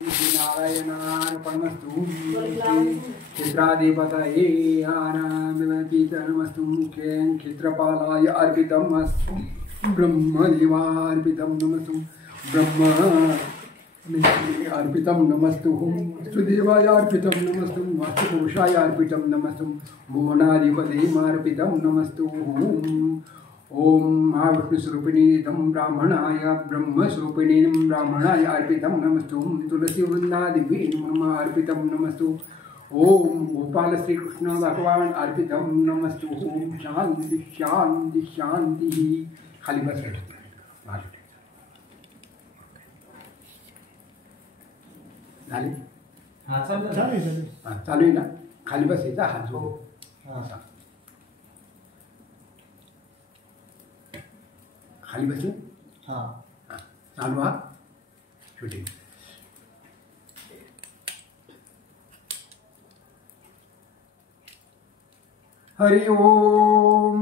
नारायणार्पणमस्तु चित्राधिपतये आनन्दमस्तु मुख्यं चित्रपालाय अर्पितमस्तु ब्रह्मदेवार्पितं नमस्तु ब्रह्म अर्पितं नमस्तु सुदेवाय अर्पितं नमस्तु वास्तुपुरुषाय अर्पितं नमस्तु भुवनाधिपतिमर्पितं नमस्तु ओम महाविष्णुस्वरूपिणीं ब्राह्मणाय ब्रह्मस्वरूपिणीं ब्राह्मणाय अर्पितं नमस्तु तुलसी वृंदादिवी नमः अर्पितं नमस्तु ओम गोपाल श्री कृष्ण भगवान अर्पितं नमस्तु ओम शांति शांति शांति। खाली बस झाली चालू आहे ना खाली बसायचा हात जोडून खाली बसले हाँ चालू हा शूटिंग। हरि ओम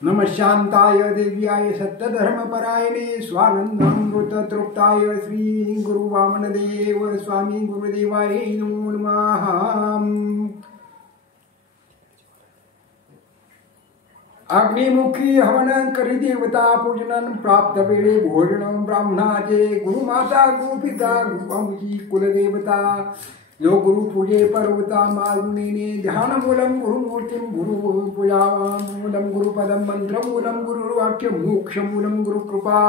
नमः शांताय देव्याय सत्यधर्मपरायणे स्वानंदामृततृप्ताय श्री गुरु वामनदेव स्वामी गुरुदेवाय नमो नमः। अग्निमुखी हवन करी देवता पूजन प्राप्त वेळे भोजन ब्राह्मणाचे गुरुमाता गुरुपिता गुरुजी कुलदेवता यो गुरु पूजे पर्वता मागुने ध्यान मूलम गुरुमूर्तिम गुरु पूजा मूलम गुरुपदम मंत्र मूलम गुरुवाक्य मोक्ष मूलम गुरुकृपा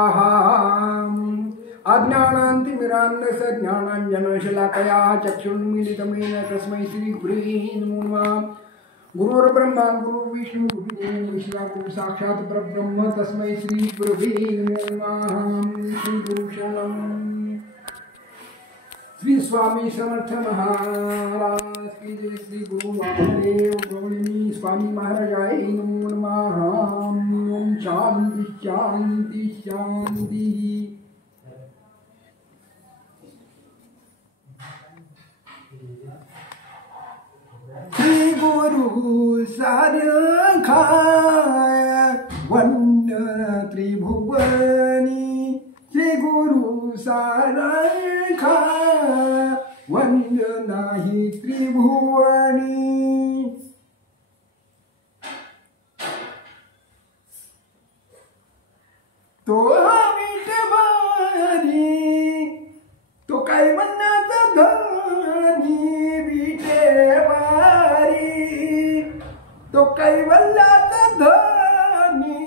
अज्ञानान्तिमिरान्धस्य ज्ञानाञ्जनशलाकया चक्षुर्मीलितमेन तस्मै श्री गुरुवे नमः। गुरुर्ब्रह्मा गुरुर्विष्णु गुरु साक्षात् परब्रह्म तस्मै श्री गुरुवे नमः। श्री गुरुशरणं श्री स्वामी समर्थ महाराज की जय। श्री गुरु वामदेव गौरी स्वामी महाराजाय नमो नमः। ओम शांति शांति शांति। श्री गुरु सारखाय वंद त्रिभुवनी श्री गुरु सारखा वंद नाही त्रिभुवनी। तो विटेवारी तो कैवल्याचा धनी विटेवारी तो कैवल्याचा धनी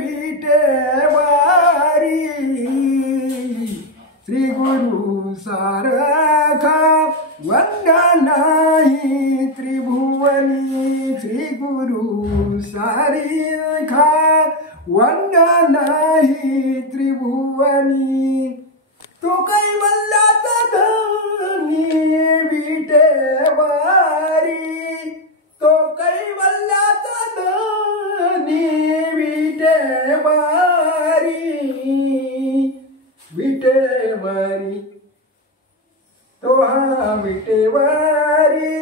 विटेवारी। श्री गुरु सारखा वंदा नाही त्रिभुवनी श्री गुरु सारखा वंदा नाही त्रिभुवनी। तो कैवल्याचा धनी विटेवारी तो कैवल्याचा धनी विटेवारी विटेवारी तो हा विटेवारी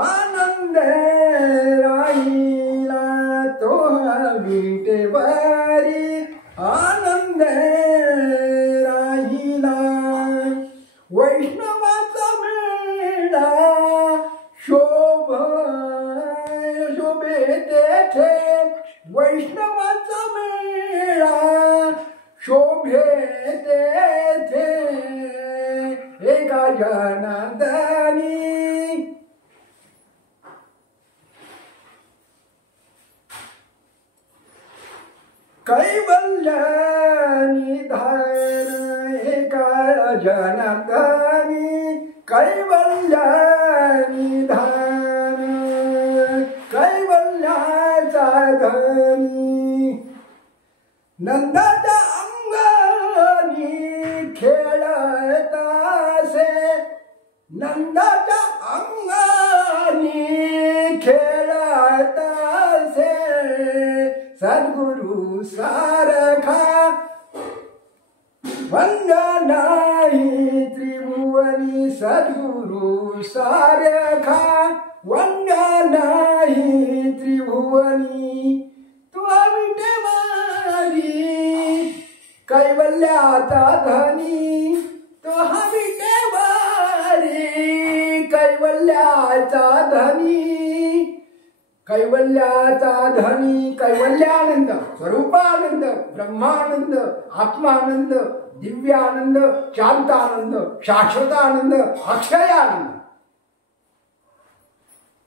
आनंद राहिला तो हा विटेवारी आनंद राहिला। वैष्णवाचा मेळा शोभे तेथे वैष्णवाचा मेळा शोभे तेथे एका जनार्दनी। कैवल्य निधान एका जनार्दनी कैवल्य निधान कैवल्याचा धनी। नंदाच्या अंगणी खेळतासे नंदाच्या अंगणी खेळतासे सद्गुरु सारखा वंदनाही त्रिभुवनी सद्गुरु सारखा वंदनाही त्रिभुवनी तुला विटेवारी कैवल्याचा धनी तो हा विटेवारी कैवल्याचा धनी कैवल्याचा धनी कैवल्यानंद स्वरूपानंद ब्रह्मानंद आत्मानंद दिव्यानंद शांतानंद शाश्वतानंद अक्षयानंद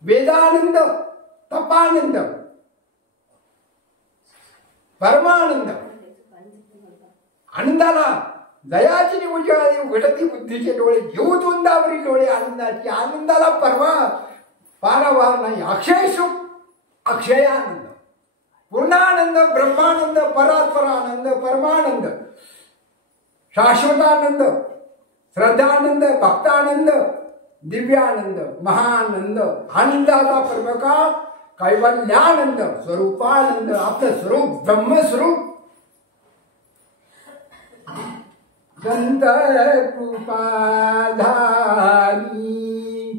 वेदानंद तपानंद परमानंद आनंदाला दयाची उजळी उघडती बुद्धीचे डोळे जीव दोंदावरी डोळे आनंदाची आनंदाला पारावार नाही अक्षय सुख अक्षयानंद पूर्णानंद ब्रह्मानंद परात्परानंद परमानंद शाश्वतानंद श्रद्धानंद भक्तानंद दिव्यानंद महानंद आनंदाचा परमकाळ कैवल्यानंद स्वरूपानंद आपलं स्वरूप ब्रह्मस्वरूप संत कृपा झाली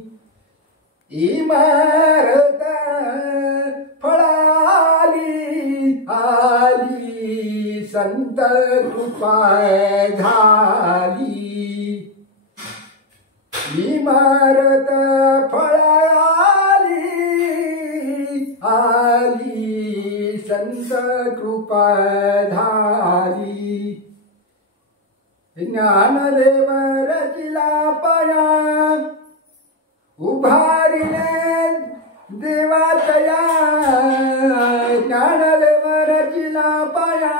इमारत फळाली आली संत कृपा झाली इमारत फळाली आली संत कृपा झाली ज्ञानदेव रचिला पाया उभारिले देवातया ज्ञानदेव रचिला पाया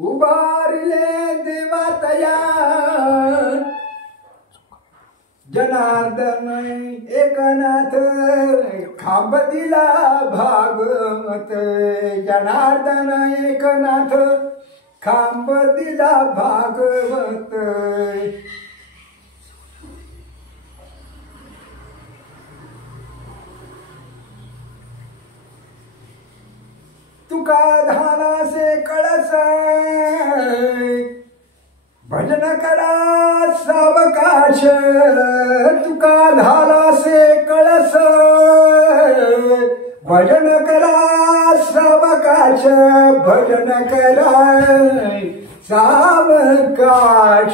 उभारिले देवातया जनार्दन एकनाथ खांब दिला भागवत जनार्दन एकनाथ खांब दिला भागवत तुका धाला से कळस भजन करा सावकाश तुका धाला से कळस भजन करा सावकाश भजन करा सावकाश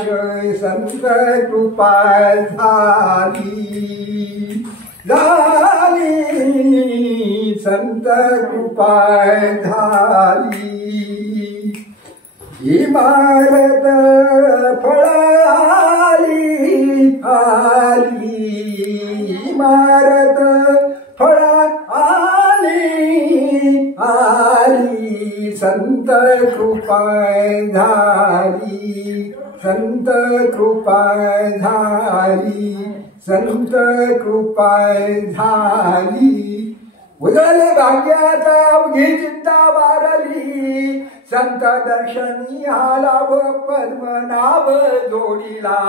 संत कृपा झाली झाली संत कृपा झाली इमारत फळाली आली इमारत फळा आली संत कृपा झाली संत कृपा झाली संत कृपा झाली उजळले भाग्याचा अवघी चिंता वारली संत दर्शनी हा लाभ पद्मनाभ जोडीला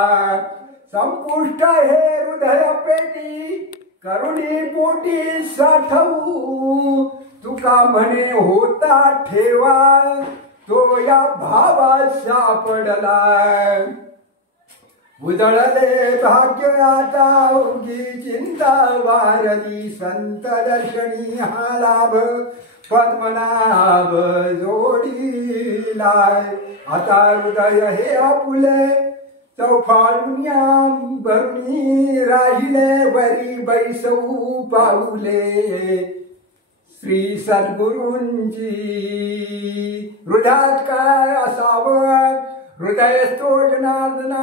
संपुष्ट हे हृदय पेटी करुणी पोटी साठवू तुका म्हणे होता ठेवा तो या भावात सापडला उजळले भाग्य आता उगी चिंता वारली संत दर्शनी हा लाभ पद्मनाभ जोडीला आता हृदय हे आपुले चौफाळुन्या भरुनी राहिले वरी बैसऊ पाऊले श्री सद्गुरूंची हृदयात काय असावं हृदयस्थो जनार्दना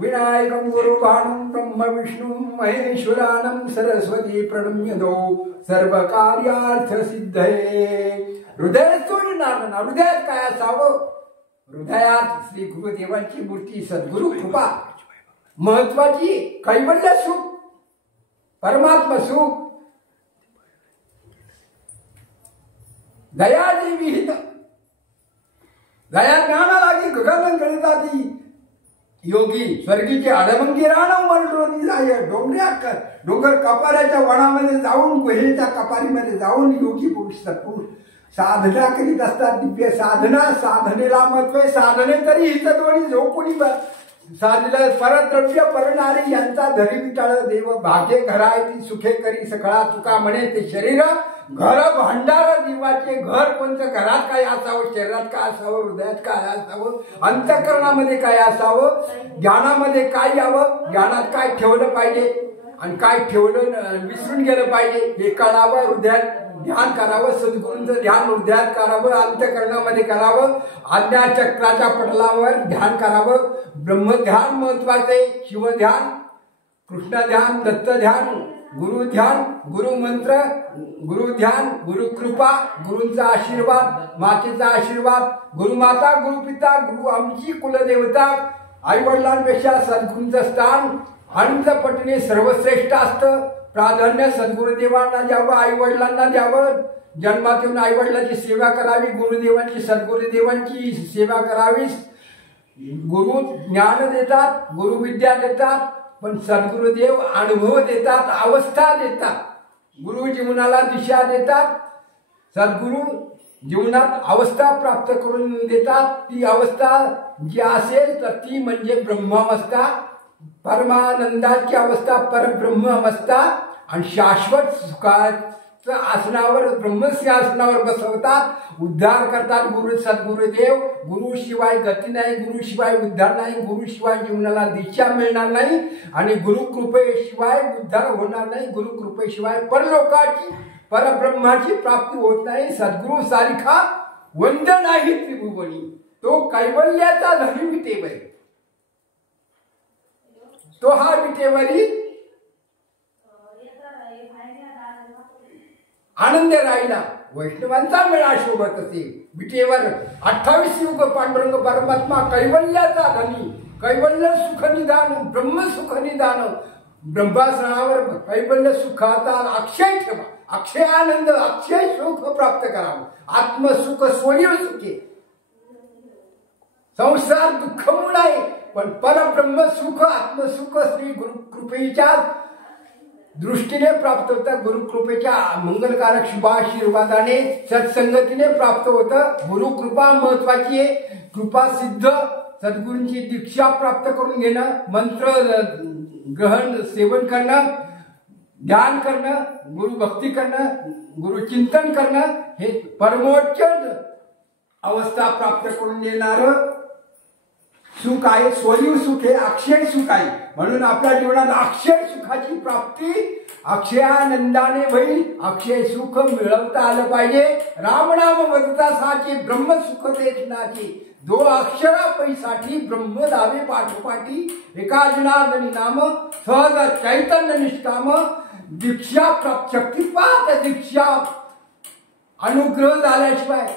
विनायकं गुरुभाणं ब्रह्म विष्णु महेश्वरानं सरस्वती प्रणम्यदो सर्वकार्यार्थ सिद्धये हृदयस्थो जनार्दना हृदयात काय असावं हृदयात श्री गुरुदेवांची मूर्ती सद्गुरु कृपा महत्वाची कैवल्य सुख परमात्मा सुख दयाजी विहित दया ज्ञाना लागी गगन गणिताती योगी स्वर्गीचे आडमंगी राणव मरडोनी जाय डोंगर कपाऱ्याच्या वनामध्ये जाऊन गुहेच्या कपारीमध्ये जाऊन योगी पुरुष सत्पुरुष साधना करीत असतात दिव्य साधना, साधनेला महत्व आहे. साधने तरी हितत्वनी जो कोणी साधलं परद्रव्य परणारी यांचा धरी विटाळ देव भाग्य घराय ती सुखे करी सखळा तुका म्हणे ते शरीर घर भांडार जीवाचे. घर कोणतं? घरात काय असावं, शरीरात काय असावं, हृदयात काय असावं, अंतःकरणामध्ये काय असावं, ज्ञानामध्ये काय यावं, ज्ञानात काय ठेवलं पाहिजे आणि काय ठेवलं विसरून गेलं पाहिजे हे कळावं. हृदयात ध्यान करावं, सद्गुरूंचं ध्यान हृदयात करावं, अंतःकरणामध्ये करावं, आज्ञाचक्राच्या पटलावर ध्यान करावं. ब्रह्मध्यान महत्वाचे, शिवध्यान, कृष्ण ध्यान, दत्त ध्यान, गुरु ध्यान, गुरु मंत्र, गुरु ध्यान, गुरु कृपा, गुरूंचा आशीर्वाद, मातेचा आशीर्वाद, गुरुमाता, गुरुपिता, गुरु आमची कुलदेवता, आई वडिलांपेक्षा सद्गुरूंचं स्थान अनंतपटीने सर्वश्रेष्ठ असतं. प्राधान्य सद्गुरुदेवांना द्यावं, आई वडिलांना द्यावं. जन्मात येऊन आई वडिलांची सेवा करावी, गुरुदेवांची सद्गुरुदेवांची सेवा करावी. गुरु ज्ञान देतात, गुरुविद्या देतात, पण सद्गुरुदेव अनुभव देतात, अवस्था देतात. गुरु जीवनाला दिशा देतात, सद्गुरु जीवनात अवस्था प्राप्त करून देतात. ती अवस्था जी असेल तर ती म्हणजे ब्रह्मावस्था, परमानंदाची अवस्था, परब्रह्म अवस्था. आणि शाश्वत सुखाचं आसनावर ब्रह्मसिंहासनावर बसवतात, उद्धार करतात गुरु सद्गुरुदेव. गुरुशिवाय गती नाही, गुरुशिवाय उद्धार नाही, गुरुशिवाय जीवनाला दिशा मिळणार नाही आणि गुरुकृपेशिवाय उद्धार होणार नाही. गुरुकृपेशिवाय परलोकाची परब्रह्माची प्राप्ती होत नाही. सद्गुरु सारखा वंद नाही त्रिभुवनी, तो कैवल्याचा धनी विटेवर. तो हा विटेवरी आनंद राहिला. वैष्णवांचा मेळा शोभत असे विटेवर. 28 युग पांडुरंग परमात्मा कैवल्याचा धनी, कैवल्य सुख निदान, ब्रह्म सुख निदान. ब्रह्मासनावर कैवल्य सुखाचा अक्षय ठेवा, अक्षय आनंद, अक्षय सुख प्राप्त करावं. आत्मसुख स्वयं सुखे. संसार दुःखमूळ आहे, पण परब्रह्म सुख आत्मसुख श्री गुरुकृपेच्या दृष्टीने प्राप्त होतं. गुरुकृपेच्या मंगलकारक शुभाशीर्वादाने सत्संगतीने प्राप्त होतं. गुरुकृपा महत्वाची आहे. कृपा सिद्ध सद्गुरूंची दीक्षा प्राप्त करून घेणं, मंत्र ग्रहण सेवन करणं, ध्यान करणं, गुरुभक्ती करणं, गुरुचिंतन करणं हे परमोच्च अवस्था प्राप्त करून देणार सुख आहे. स्वयं सुख हे अक्षय सुख आहे. म्हणून आपल्या जीवनात अक्षय सुखाची प्राप्ती अक्षयानंदाने होईल. अक्षय सुख मिळवता आलं पाहिजे. रामनाम वदता साची ब्रह्मसुख देशनाची. 2 अक्षरा पैसाठी ब्रह्म दावे पाठोपाठी. एका जनार्दनी नाम सहज चैतन्य निष्काम. दीक्षा प्राप्त शक्तिपात दीक्षा अनुग्रह झाल्याशिवाय,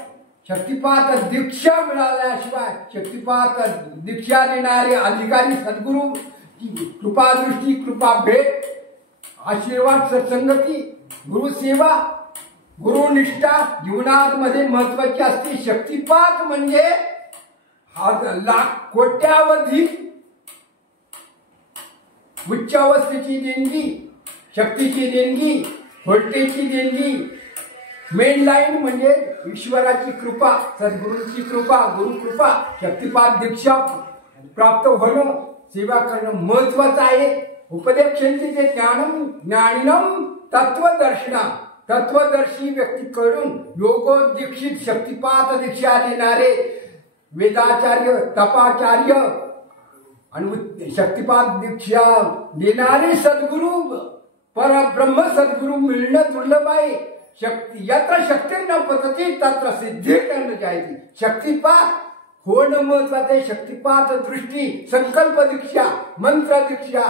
शक्तिपात दीक्षा मिळाल्याशिवाय, शक्तिपात दीक्षा देणारे अधिकारी सद्गुरु कृपादृष्टी, कृपा भेट, आशीर्वाद, सत्संगती, गुरुसेवा, गुरुनिष्ठा जीवनात मध्ये महत्वाची असते. शक्तिपात म्हणजे लाख कोट्यावधी उच्चावस्थेची देणगी, शक्तीची देणगी, व्होल्टेजची देणगी. मेन लाईन म्हणजे ईश्वराची कृपा, सद्गुरूंची कृपा, गुरुकृपा. शक्तिपात दीक्षा प्राप्त होणं, सेवा करणं महत्वाचं आहे. उपदेक्षेंचे ज्ञानम ज्ञानिनम तत्वदर्शना. तत्वदर्शी व्यक्तीकडून योगोदीक्षित शक्तिपात दीक्षा देणारे वेदाचार्य, तपाचार्य आणि शक्तिपात दीक्षा देणारे सद्गुरु, परब्रह्म सद्गुरु मिळणं दुर्लभ आहे. शक्ती यत्र शक्ती न पतती तत्र सिद्धी न जायती. शक्तिपात होणं महत्वाचे. शक्तिपात दृष्टी, संकल्प दीक्षा, मंत्र दीक्षा,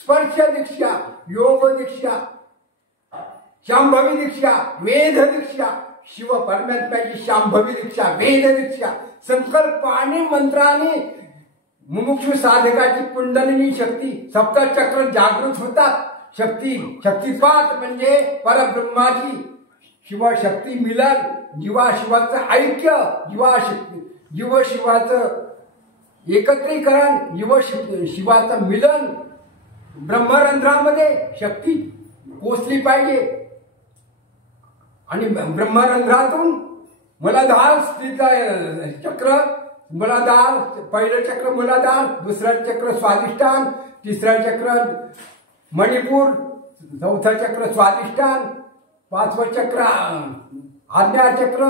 स्पर्श दीक्षा, योग दीक्षा, शांभवी दीक्षा, वेद दीक्षा. शिव परमात्म्याची शांभवी दीक्षा, वेद दीक्षा. संकल्प आणि मंत्राने मुमुक्षु साधकाची कुंडलिनी शक्ती, सप्तचक्र जागृत होतात. शक्तिपात म्हणजे परब्रह्माची शिवशक्ती मिलन, जीवाशिवाचं ऐक्य, जीवशिवाचं एकत्रीकरण, शिवाचं मिलन. ब्रह्मरंध्रामध्ये शक्ती पोचली पाहिजे आणि ब्रह्मरंध्रातून मूलाधार स्थित चक्र, मूलाधार पहिलं चक्र मूलाधार, दुसरं चक्र स्वादिष्ठान, तिसरं चक्र मणिपूर, चौथं चक्र स्वादिष्ठान, पाचवं चक्र आज्ञा चक्र,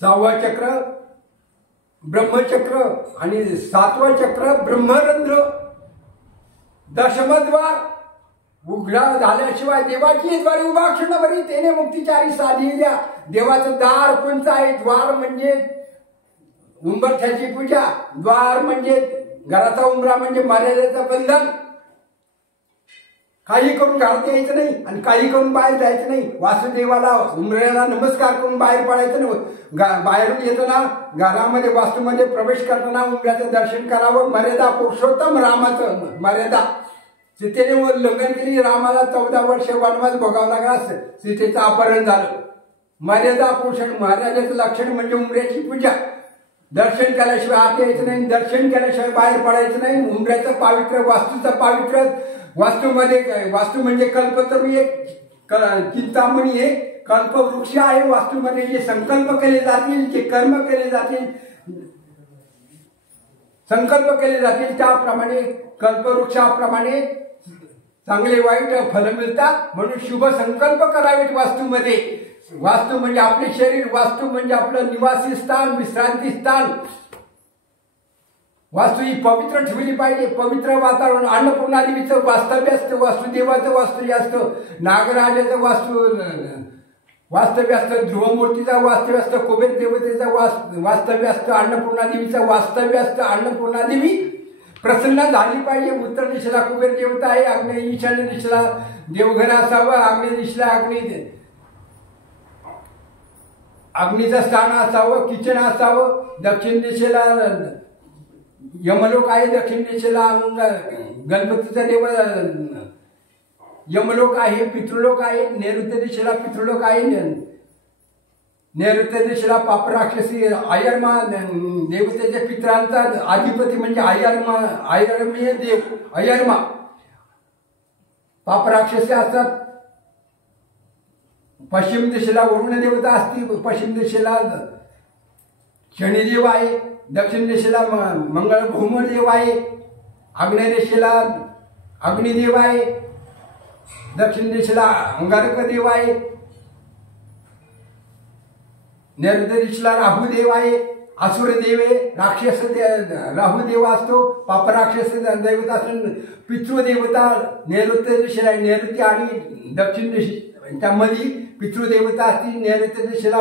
सहावं चक्र ब्रह्मचक्र आणि सातवं चक्र ब्रह्मरंध्र. दशमद्वार उघडा झाल्याशिवाय देवाची द्वारी उभा क्षणभरी तेने मुक्तीचारी साधी द्या. देवाचं दार कोणचं आहे? द्वार म्हणजे उंबरठ्याची पूजा, द्वार म्हणजे घराचा उंबरा म्हणजे मर्यादेचं बंधन. काही करून घरात यायचं नाही आणि काही करून बाहेर जायचं नाही. वासुदेवाला उंबऱ्याला नमस्कार करून बाहेर पडायचं नाही. बाहेरून येताना घरामध्ये वास्तूमध्ये प्रवेश करताना उंबऱ्याचं दर्शन करावं. मर्यादा पुरुषोत्तम रामाचं मर्यादा सीतेने उल्लंघन केली. रामाला 14 वर्ष वनवास भोगावा लागला. सीतेचं अपहरण झालं. मर्यादा पुरुषण मर्यादेचं लक्षण म्हणजे उंबऱ्याची पूजा. दर्शन केल्याशिवाय आत यायचं नाही, दर्शन केल्याशिवाय बाहेर पडायचं नाही. उंबऱ्याचं पावित्र्य, वास्तूचं पावित्र्य. वास्तूमध्ये वास्तू म्हणजे कल्पतरू एक चिंतामणी आहे, कल्पवृक्ष आहे. वास्तूमध्ये जे संकल्प केले जातील, जे कर्म केले जातील, संकल्प केले जातील त्याप्रमाणे कल्पवृक्षाप्रमाणे चांगले वाईट फल मिळतात. म्हणून शुभ संकल्प करावेत वास्तूमध्ये. वास्तू म्हणजे आपले शरीर, वास्तू म्हणजे आपलं निवासी स्थान, विश्रांती स्थान. वास्तू ही पवित्र ठेवली पाहिजे. पवित्र वातावरण. अन्नपूर्णा देवीचं वास्तव्य असतं, वासुदेवाचं वास्तव्य असतं, नागराजाचं वास्तव्य असतं, ध्रुवमूर्तीचं वास्तव्य असतं, कुबेर देवतेचं वास्तव्य असतं, अन्नपूर्णा देवीचं वास्तव्य असतं. अन्नपूर्णा देवी प्रसन्न झाली पाहिजे. उत्तर दिशेला कुबेर देवता आहे, आग्नेय ईशान्य दिशेला देवघर असावं, आग्नेय दिशेला अग्नीचं स्थान असावं, किचन असावं. दक्षिण दिशेला यमलोक आहे, दक्षिण दिशेला गणपतीचा देव यमलोक आहे, पितृलोक आहे. नैऋत्य दिशेला पितृलोक आहे. नैऋत्य दिशेला पापराक्षसी आयर्मा देवतेच्या पित्रांचा अधिपती म्हणजे आयर्मीय देव अयर्मा. पापराक्षसी असतात. पश्चिम दिशेला वरुण देवता असती, पश्चिम दिशेला शनिदेव आहे, दक्षिण दिशेला मंगळ भौमदेव आहे, आग्नेय दिशेला अग्निदेव आहे, दक्षिण दिशेला अंगारक देव आहे, नैऋत्य दिशेला राहुदेव आहे, असुर देव आहे, राक्षस राहुदेव असतो, पापराक्षस दैवता असतो. पितृदेवता नैऋत्य दिशेला, नैऋत्य आणि दक्षिण दिशेच्यामध्ये पितृदेवता असती. नैऋत्य दिशेला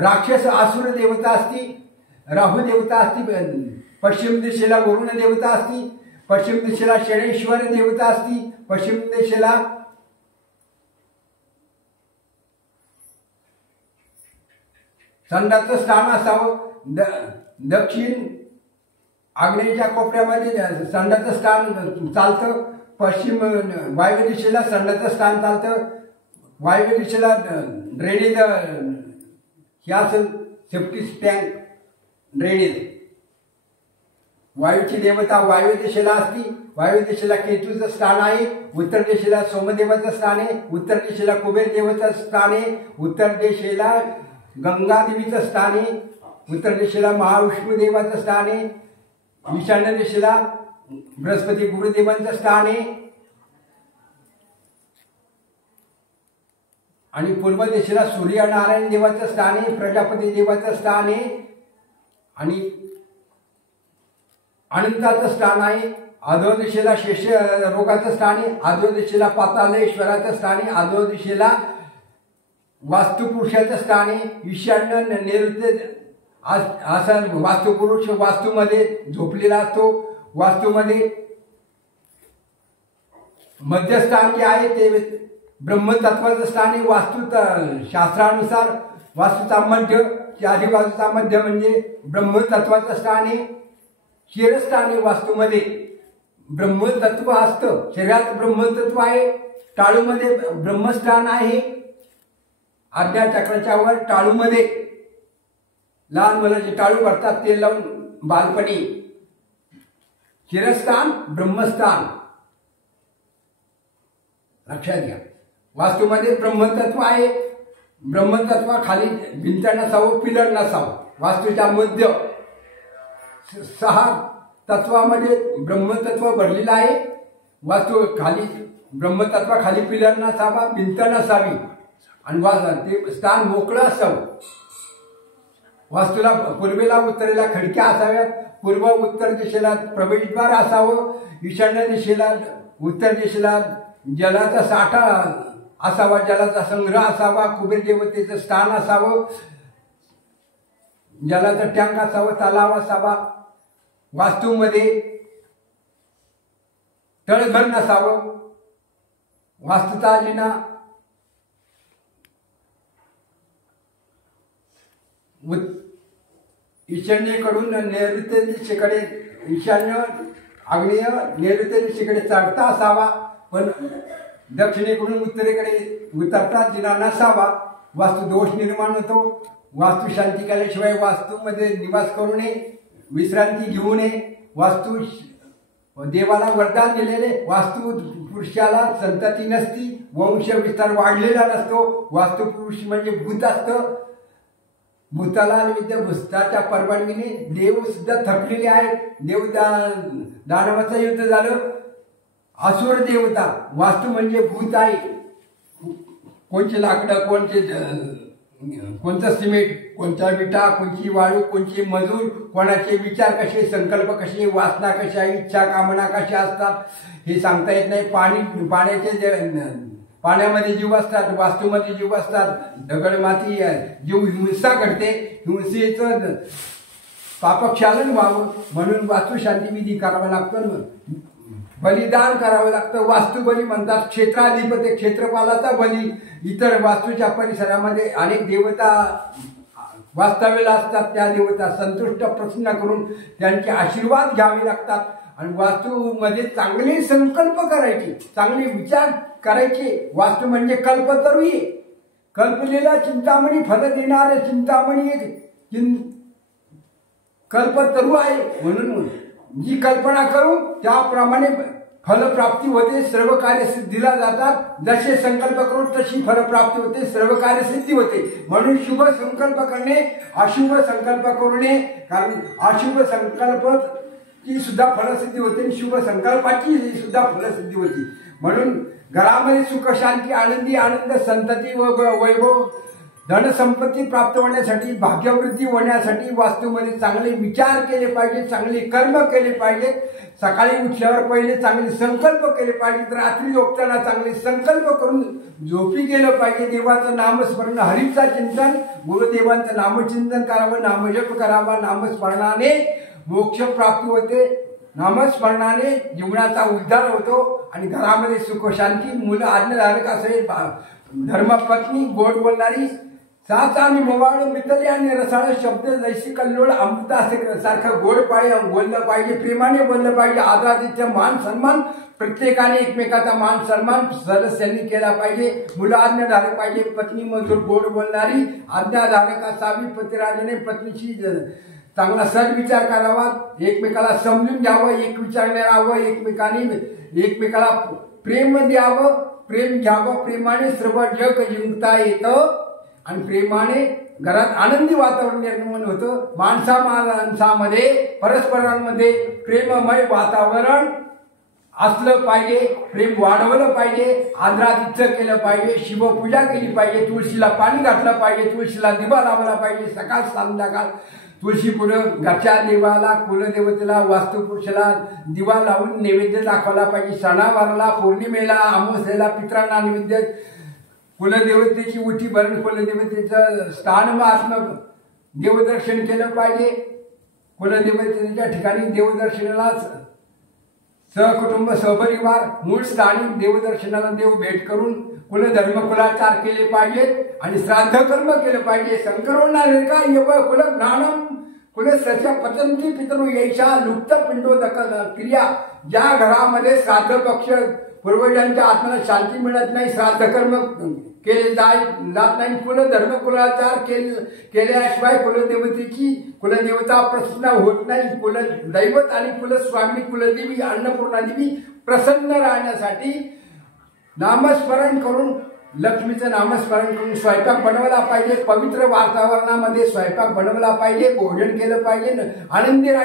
राक्षस असुर देवता असती, राहू देवता असती. पश्चिम दिशेला वरुण देवता असती, पश्चिम दिशेला शनेश्वर देवता असती, पश्चिम दिशेला संडाचं स्थान असावं. दक्षिण आग्नेयच्या कोपऱ्यामध्ये संडाचं स्थान चालतं. पश्चिम वायव्य दिशेला संडाचं स्थान चालतं. वायव्य दिशेला ड्रेनेज हे असेल, सेफ्टी टँक ड्रेनेज. वायूची देवता वायव्य दिशेला असती. वायव्य दिशेला केतूचं स्थान आहे. उत्तर दिशेला सोमदेवाचं स्थान आहे. उत्तर दिशेला कुबेर देवाचं स्थान आहे. उत्तर दिशेला गंगा देवीचं स्थान आहे. उत्तर दिशेला महाविष्णू देवाचं स्थान आहे. ईशान्य दिशेला बृहस्पती गुरुदेवांचं स्थान आहे. आणि पूर्व दिशेला सूर्यनारायण देवाचं स्थान आहे, प्रजापती देवाचं स्थान आहे आणि अनंताचं स्थान आहे. अधो दिशेला शेष रोगाचं स्थान आहे. अधो दिशेला पातालेश्वराचं स्थान आहे. अधो दिशेला वास्तुपुरुषाचं स्थान आहे. ईशान्य नैऋत्य असा वास्तुपुरुष वास्तूमध्ये झोपलेला असतो. वास्तूमध्ये मध्यस्थान जे आहे ते ब्रह्मतत्वाचं स्थान आहे. वास्तू शास्त्रानुसार वास्तूचा मध्य, आदिबाजूचा मध्य म्हणजे ब्रह्मतत्वाचं स्थान आहे. शिरस्थान आहे. वास्तूमध्ये ब्रह्मतत्व असतं. शरीरात ब्रह्मतत्व आहे. टाळूमध्ये ब्रह्मस्थान आहे. आज्ञा चक्राच्या वर टाळूमध्ये लहान मुलाचे टाळू भरतात ते लावून बालपणी. शिरस्थान ब्रह्मस्थान लक्षात घ्या. वास्तूमध्ये ब्रह्मतत्व आहे. ब्रह्मतत्व खाली भिंत नसावं, पिलर नसावं. वास्तूच्या मध्य 6 तत्वामध्ये ब्रह्मतत्व भरलेलं आहे. वास्तू खाली ब्रह्मतत्व खाली पिलर नसावा, भिंत नसावी आणि ते स्थान मोकळं असावं. वास्तूला पूर्वेला उत्तरेला खिडक्या असाव्यात. पूर्व उत्तर दिशेला प्रवेशद्वार असावं. ईशान्य दिशेला उत्तर दिशेला जलाचा साठा असावा, जलाचा संग्रह असावा. कुबेर देवतेचं स्थान असावं. जलाचं टँक असावं, तलाव असावा. वास्तूमध्ये तळघर नसावं. वास्तुता जिना ईशान्येकडून नैऋत्य दिशेकडे, ईशान्य आग्नेय नैऋत्य दिशेकडे चढता असावा, पण दक्षिणेकडून उत्तरेकडे उतरता जिना नसावा. वास्तू दोष निर्माण होतो. वास्तू शांती केल्याशिवाय वास्तूमध्ये निवास करू नये, विश्रांती घेऊ नये. वास्तू देवाला वरदान दिलेले. वास्तू पुरुषाला संतती नसती, वंश विस्तार वाढलेला नसतो. वास्तू पुरुष म्हणजे भूत असतं. भूताला आणि विद्या भूताच्या परवानगीने देव सुद्धा थकलेले आहेत. देव दानवाचं युद्ध झालं. असुर देवता. वास्तू म्हणजे भूत आहे. कोणचे लाकडं, कोणतं सिमेंट, कोणता विटा, कोणची वाळू, कोणचे मजूर, कोणाचे विचार कसे, संकल्प कसे, वासना कशा, इच्छा कामना कशा असतात हे सांगता येत नाही. पाण्यामध्ये जीव असतात, वास्तूमध्ये जीव असतात. दगड माती जीव हिंसा करते. हिंसेचं पापक्षालन व्हावं म्हणून वास्तू शांती विधी करावा लागतं. बलिदान करावं लागतं. वास्तू बली म्हणतात. क्षेत्राधिपती क्षेत्रपालाचा बली. इतर वास्तूच्या परिसरामध्ये अनेक देवता वास्तव्याला असतात. त्या देवता संतुष्ट प्रसन्न करून त्यांचे आशीर्वाद घ्यावे लागतात. आणि वास्तूमध्ये चांगले संकल्प करायचे, चांगले विचार करायचे. वास्तू म्हणजे कल्पतरू आहे. कल्पलेला चिंतामणी फल देणारे चिंतामणी कल्पतरू आहे. म्हणून जी कल्पना करू त्याप्रमाणे फलप्राप्ती होते. सर्व कार्य सिद्धीला जातात. जसे संकल्प करू तशी फलप्राप्ती होते, सर्व कार्य सिद्धी होते. म्हणून शुभ संकल्प करणे, अशुभ संकल्प करू नये. कारण अशुभ संकल्प ची सुद्धा फलसिद्धी होते, शुभ संकल्पाची सुद्धा फलसिद्धी होती. म्हणून घरामध्ये सुख शांती आनंदी आनंद संतती व वैभव धनसंपत्ती प्राप्त होण्यासाठी, भाग्यवृद्धी होण्यासाठी वास्तूमध्ये चांगले विचार केले पाहिजे, चांगले कर्म केले पाहिजे. सकाळी उठल्यावर पहिले चांगले संकल्प केले पाहिजे. रात्री झोपताना चांगले संकल्प करून झोपी गेलं पाहिजे. देवाचं नामस्मरण, हरीचं चिंतन, गुरुदेवांचं नामचिंतन करावं, नामजप करावा. नामस्मरणाने मोक्ष प्राप्ती होते. नामस्मरणाने जीवनाचा उद्धार होतो आणि घरामध्ये सुख शांती, मुलं आज्ञाधारक असेल, धर्मपत्नी गोड बोलणारी, साच आणि मोवाळ मितले आणि रसाळ शब्द जैसी कल्लोळ अमृत असे सारखं गोड बोललं पाहिजे, प्रेमाने बोललं पाहिजे. आदरातिथ्य, मान सन्मान, प्रत्येकाने एकमेकाचा मान सन्मान सदस्यांनी केला पाहिजे. मुलं आज्ञाधारक पाहिजे. पत्नी मधुर गोड बोलणारी आज्ञाधारक असावी. पतिराजाने पत्नीची चांगला सद्विचार करावा. एकमेकाला समजून घ्यावं, एक विचारणे राहावं. एकमेकाला प्रेम द्यावं, प्रेम घ्यावं. प्रेमाने सर्व जग जिंकता येतं आणि प्रेमाने घरात आनंदी वातावरण निर्माण होतं. माणसामध्ये परस्परांमध्ये प्रेममय वातावरण असलं पाहिजे. प्रेम वाढवलं पाहिजे. आदरातिथ्य केलं पाहिजे. शिवपूजा केली पाहिजे. तुळशीला पाणी घातलं पाहिजे. तुळशीला दिवा लावला पाहिजे. सकाळ संध्याकाळ तुळशी पुढं घरच्या देवाला, कुलदेवतेला, वास्तुपुरुषाला दिवा लावून नैवेद्य दाखवला पाहिजे. सणावाराला, पौर्णिमेला, अमावस्येला पितरांना नैवेद्य, कुलदेवतेची उठी भरून कुलदेवतेचं स्थान महात्म देवदर्शन केलं पाहिजे. कुलदेवतेच्या ठिकाणी देवदर्शनाला सहकुटुंब सहपरिवार मूळ स्थानी देवदर्शनाला देव भेट करून कुलधर्म कुलाचार केले पाहिजेत आणि श्राद्ध कर्म केलं पाहिजे. संकरोणा कुल ज्ञानम कुलस्य पतंती पितरू यैषा लुप्त पिंडोदक क्रिया. ज्या घरामध्ये श्राद्ध पक्ष पूर्वजांच्या आत्म्याला शांती मिळत नाही, श्राद्ध कर्म केले जात नाही, कुलधर्म कुलाचार केल्याशिवाय कुलदेवता प्रसन्न होत नाही. कुलदैवत आणि कुलस्वामी कुलदेवी अन्नपूर्णा देवी प्रसन्न राहण्यासाठी नामस्मरण करून लक्ष्मीचं नामस्मरण करून स्वयंपाक बनवला पाहिजे, पवित्र वातावरणामध्ये स्वयंपाक बनवला पाहिजे, भोजन केलं पाहिजे, आनंदी